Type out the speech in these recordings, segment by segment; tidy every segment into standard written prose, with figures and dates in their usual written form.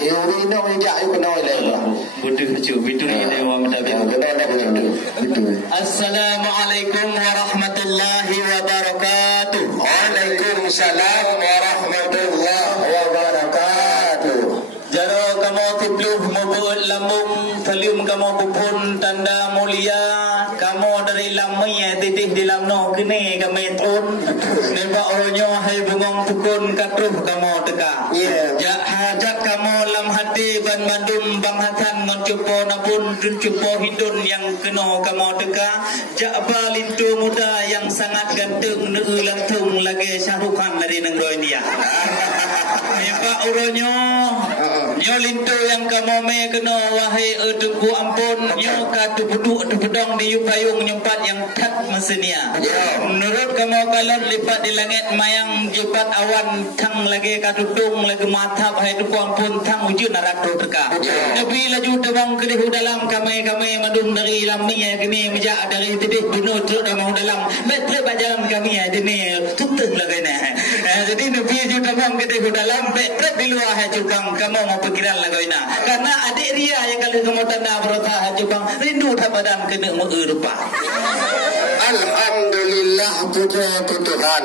ya ini ya itu noi lah butuh cubi tu ini orang dah betul. Assalamualaikum warahmatullahi wabarakatuh. Waalaikumsalam warahmatullahi wabarakatuh. Jaro kamu tibluh mabul lamung talium kamu pupun tanda mulia kamu dari lamai titih di lamno kini kami tun nemba oronyo hai bungong tukun katruh kamu teka jak hajat kamu lam hati ban madum bang hatan ngon cupo napun dun cupo hidun yang keno kamu teka jak balintu muda yang sangat ganteng neu lantung lagi syarukan dari nengroi dia nemba oronyo nyo lintu yang kamu me kena wahai tunggu ampun nyo katu buduk tu pedong di yupayung nyempat yang tat mesenia menurut kamu kalau lipat di langit mayang jupat awan tang lagi katu tung lagi matap hai tu ampun tang wujud narak tu teka nabi laju tebang kedih dalam kami madum dari lami kini meja dari tidih bunuh tu dalam dalam betre bajalan kami ini tuteng lagi nah jadi nabi laju tebang kedih dalam betre di luar hai cukang kamu mau pikiran lagi nah karena adik Ria yang kali kamu tanda berota haji bang rindu tak badan kena mengerupa. Alhamdulillah puja Tuhan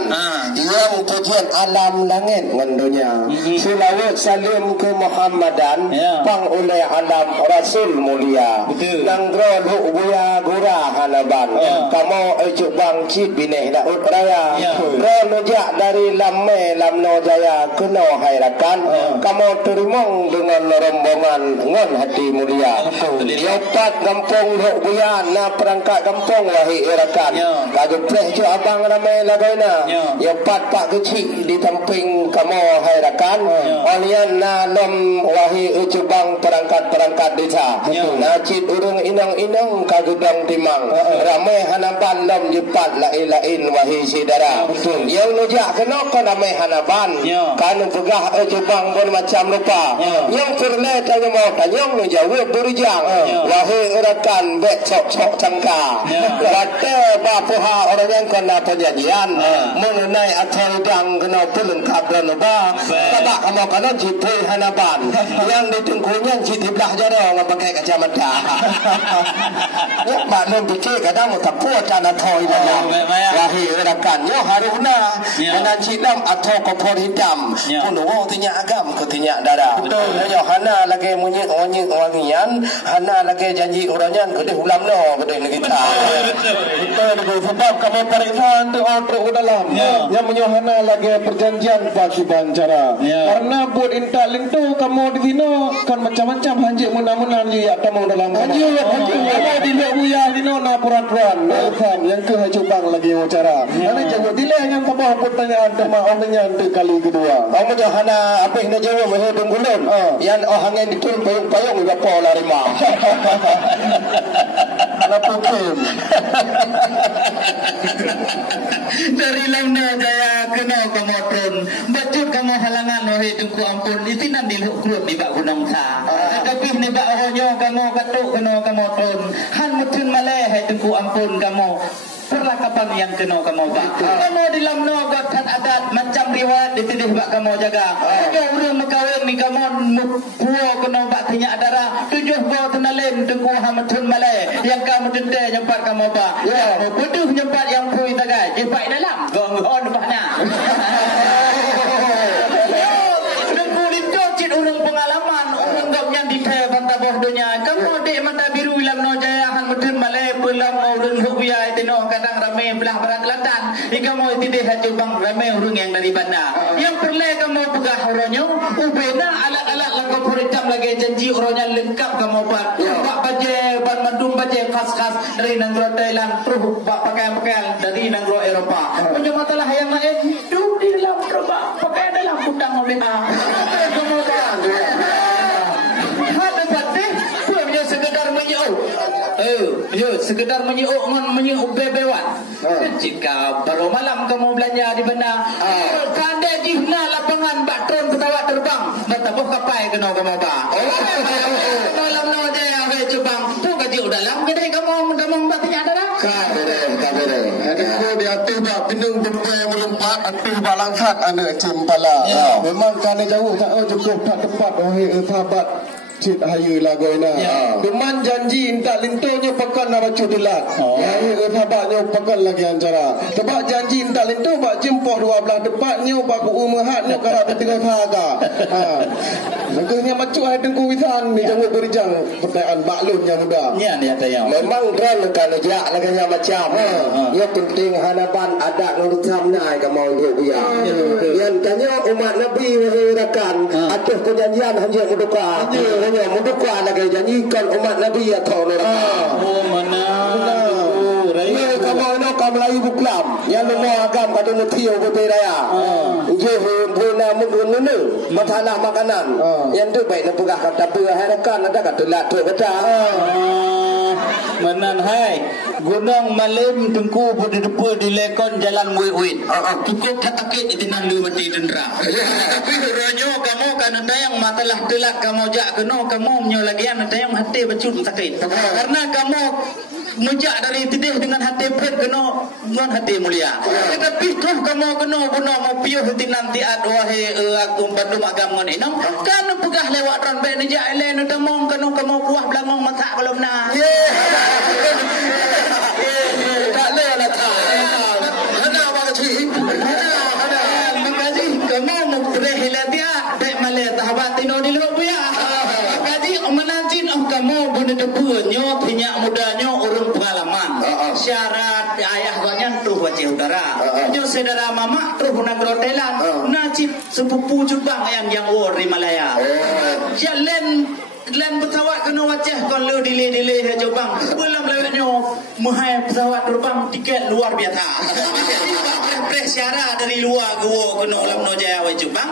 yang pujian alam langit ngandunya selawat salim ke Muhammadan pang oleh alam Rasul mulia nanggro lu buya gura hanaban kamu ejuk bang cip bineh daud raya ro nujak dari lamme lamno jaya kena hairakan kamu terimong dengan rombongan ngon hati mulia yopat kampung lu buya na perangkat kampung wahi irakan kagak pleh jo abang ramai lagaina yopat pak kecil di tamping kamu hairakan olian na lom wahi ujubang perangkat desa na cit urung inang kagudang timang ramai hanaban lom jepat lain wahi sidara yang nujak kenok ramai hanaban kan pegah ujubang pun macam lupa yang perle tanya mau tanya nujak berujang wahi irakan bek sok cangka kata bapuha orang yang kena perjanjian mengenai atal dang kena pelengkap dan ubah tabak kamu kena citi hanaban yang ditunggunya citi belah jarang pakai kacamata ya maklum pikir kadang mau tapua cana toy dah wahi irakan yo haruna dengan cilam atau kopor hitam punuh tinya agam ke tinya darah betul yo hana lagi munyik wangian hana lagi janji orangnya gede ulam no gede kita betul sebab kamu periksa untuk dalam yang menyohana lagi perjanjian bagi bancara karena buat intak lintu kamu di dino kan macam-macam hanjik munan-munan ya kamu dalam hanjik kamu di luar buya dino na puran-puran yang ke hajubang lagi wawancara nanti jawab dileh yang kamu pertanyaan sama orangnya untuk kali kedua kamu menyohana apa yang jawab mahal penggulun yang hangin ditul payung-payung berapa larima apa pun dari lamna jaya kena kamu turun betul kamu halangan wahai tungku ampun itu nanti lukrup di bak gunung sa tapi ni bak honyo kamu katuk kena kamu turun han mutun malai hai tungku ampun kamu perlakapan yang kena kamu bak kamu di lamna gatat adat macam riwayat ditidih bak kamu jaga urang makawin ni kamu puo kena bak tinyak darah 7 go tenalen tungku hamatun malai yang kamu dende nyempat kamu bak bodoh nyempat yang pui tagai jepai dalam gongon bahna tungku lintu cit urang pengalaman urang gap yang dithe banta boh dunia kamu dek mata biru lamno jaya han mutun malai pulang urang rupiah tino kadang ramai belah berat latan ikamu tidih hajubang ramai urang yang dari banda yang perle kamu pegah oronyo ubena alat-alat langkah puritam lagi janji orangnya lengkap kamu buat pak baje ban mandum baje khas-khas dari negara Thailand terus pak pakaian dari negara Eropah punya masalah yang lain hidup di dalam Eropah pakai dalam kutang oleh kamu kan ada patih punya sekedar menyiuk sekedar menyiuk menyiuk bebewan jika baru malam kamu belanja di benda kanda jihna lapangan bakton ketawa terbang bertabuh kapai kena kamu ba malam no jaya we cubang tu gaji udah lam gede kamu mendamang batinya ada kabere dia tidak pinung depan melompat atur balangsat anak cempala. Memang kerana jauh tak cukup tak tepat wahai sahabat Cik Hayu Lagoina. Teman janji tak lintunya pakan nak baca telat. Wahai sahabatnya pakan lagi ancara. Sebab janji tak lintu bak jempoh 12 tepatnya bak umahatnya kalau ketika sahaga. Neganya macam hai tengku wisan ni jangan berijang pertanyaan baklunnya muda. Ya dia tanya. Memang dran kalau jak neganya macam. Ya penting hanapan adat nurut samnai ka mau hidup dia. Yang tanya umat Nabi rakan aduh perjanjian hanya muduka. Hanya muduka lagi janjikan umat Nabi ya tahu rakan. Oh mana. Ya kamu no kamu Melayu buklam. Yang semua agam pada mutiau betul raya. Johor puna mengunu masalah makanan. Yang tu baik nak pegah kata berharakan ada kata lat tu kata. Menan hai gunung malim tengku pada depan di lekon jalan Muit. Cukup tak takit itu nandu mati dendera. Tapi ronyo kamu kan yang matalah telak kamu jak kena kamu menyo lagi an yang hati bacun sakit. Karena kamu mujak dari tidih dengan hati pet kena dengan hati mulia. Tetapi tuh kamu kena guna mau piuh hati nanti wahai aku bantu agam ngon enong kan pegah lewat ron be ni jak ele nu temong kena kamu kuah belangong masak kalau na. Tak le lah tak. Ana apa sih? Makasih kamu muktreh dia dek male sahabat tino di luar ya. Makasih menancin kamu bener depunyo tinyak mudanya orang pengalaman. Syarat ayah banyak tuh wajah udara. Nyo saudara mama tuh nak rotelan. Nacip sepupu Jepang yang war di Malaya. Jalan Lan pesawat kena wajah kon lu delay aja bang. Belum lewatnya mahal pesawat terbang tiket luar biasa. Pres syara dari luar gua kena ulam no jaya wajah bang.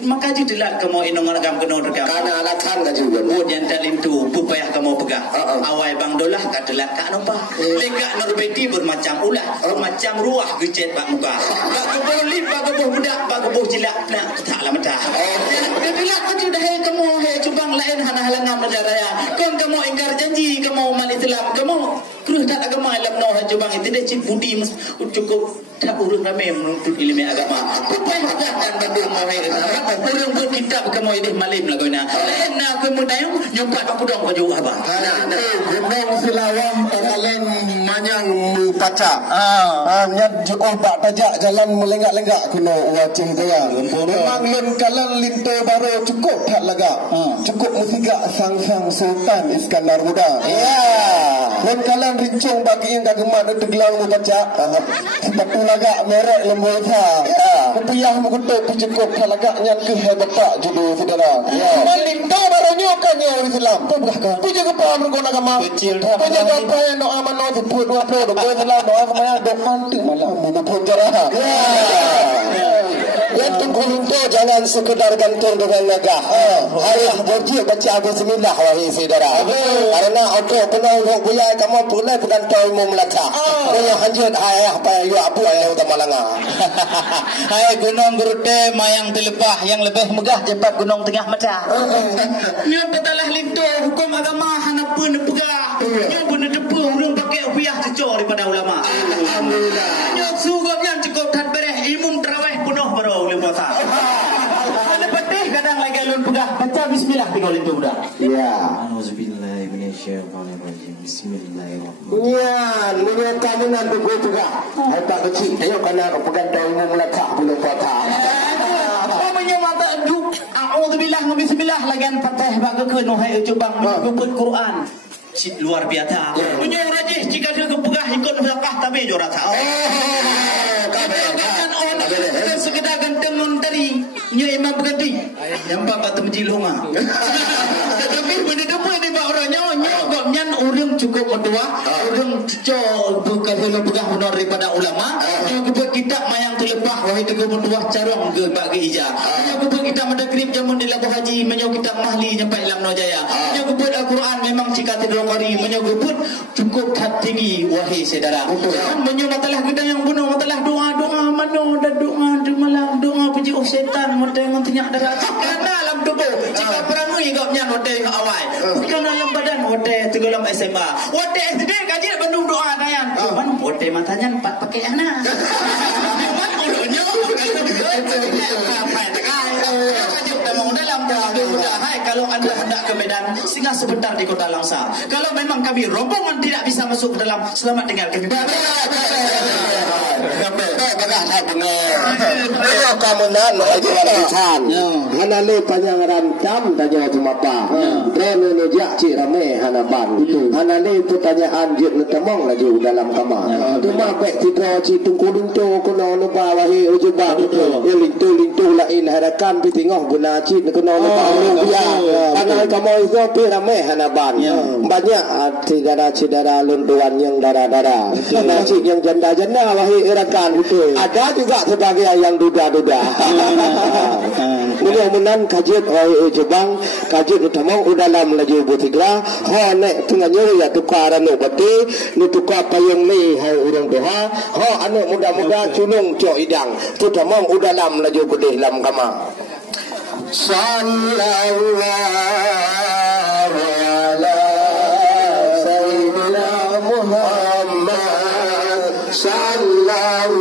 Maka je delak kamu inong agam kena rekam. Karena alasan ka juga. Buat yang talin tu pupayah kamu pegang. Awai bang dolah tak delak kak nampak. Lega norbeti bermacam ulah, bermacam ruah gecet bak muka. Bak kebuh lip, bak kebuh budak, bak kebuh jelak nak taklah mentah. Delak kau dah kamu cubang lain hana halangan menjaraya. Kamu ingkar janji kamu umat Islam kamu terus tak agama Islam no cubang itu dia cip budi cukup tak urus ramai menuntut ilmu agama. Pupayah dan bantu mau kurang pun kitab kamu ini malim lah kau nak. Nak kamu tayang nyumpat aku dong kau jauh apa? Gunung Silawam kalian manyang mupaca. Nyat jual bak tajak jalan melenggak-lenggak kuno wajah saya. Memang lun kalan lintu baru cukup tak lega. Cukup musika sang-sang Sultan Iskandar Muda. Ya. Lun kalan rincung bagi yang kageman itu gelang mupaca. Sebab lagak merek lembut ha. Kepiyah mengutuk cukup tak lega nyan ke hebat judul saudara. Melinto barunya kan ya Islam. Puja ke paham rukun agama. Puja ke apa yang doa mano sebut dua pro doa Islam doa semaya doa mantu malam menepun cara. Yang tunggu jangan sekedar gantung dengan megah. Ayah wajib baca bismillah wahai saudara. Karena auto penuh untuk buaya kamu pulai bukan taumu melaka. Buaya hanjut ayah payah abu ayah utama langa. Hai gunung Gurute mayang telepah yang lebih megah cepat gunung tengah mata. Nyo petalah lintu hukum agama hana pun pegah. Nyo pun depu urang pakai upiah cecor daripada ulama. Alhamdulillah. Nyo sugapnya cukup tak bereh ilmu terawih penuh baru oleh puasa. Ada petih kadang lagi alun pegah baca bismillah tinggal lintu budak. Ya. Auzubillahi minasyaitonirrajim. Bismillahirrahmanirrahim. Nyan, menurut kamu nanti gue juga. Hebat kecil. Tengok kena pegang taumu melaka belum puasa. Mata duk a'udzubillah wa bismillah lagian patah bagi kenuh hai cubang nyebut Quran luar biasa punya rajih jika dia kepegah ikut zakah tapi jo rasa kan on sekedar ganteng menteri nya imam berganti nampak kata menjilunga tapi benda apa ni bak orangnya nyok nyan urang cukup mendua urang cocok bukan helok pegah benar daripada ulama yang kitab mayang telepah wahai teguh mendua carong ke bagi ijah yang kita mendekrip jamun di labuh haji menyok kitab mahli nyampai lam no jaya yang kebut Al-Quran memang jika tidak qari menyok kebut cukup kat tinggi wahai saudara menyok matalah gedang yang bunuh matalah doa mano dan doa malam doa puji setan merdeka yang tinyak darah karena alam tubuh jika perang ni kau nyan wadai awal bukan dalam badan wadai tegulam SMA wadai SD kaji bandung doa dayan cuman wadai matanya mana. Memang mulutnya dalam mudah-mudahan kalau anda hendak ke Medan, singgah sebentar di Kota Langsa. Kalau memang kami rombongan tidak bisa masuk ke dalam, selamat tinggal kami. Kalau kamu nak aja kan. Hanale panjang rancam tanya cuma apa. Drone nujak cik ramai hanaban. Hanale pertanyaan dia netemong lagi dalam kamar. Cuma baik tidak cik tungku-tungku kena lupa wahi ujubah. Ya lintu lain harakan pi tengok guna cik kena lupa lupa. Hanale kamu itu pi ramai hanaban. Banyak saudara-saudara lunduan yang darah-darah. Cik yang janda-janda wahi harakan. Ada juga sebagai yang duda-duda. Mudah-mudahan kajian oleh Jepang, kajian utama dalam lagi butiklah. Ha nek tengahnya ya tukaran obati, ni tukar payung ni hai orang doha. Ha anak muda-muda culung cok idang. Terutama dalam lagi gede dalam kamar. Sallallahu ala sayyidina Muhammad sallallahu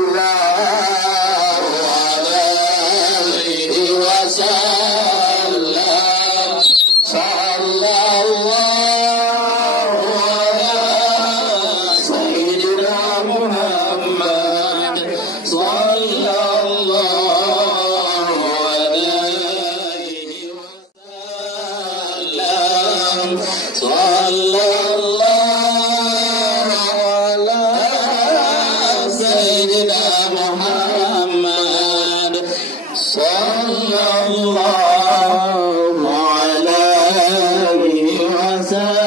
sallallahu alaihi wasallam.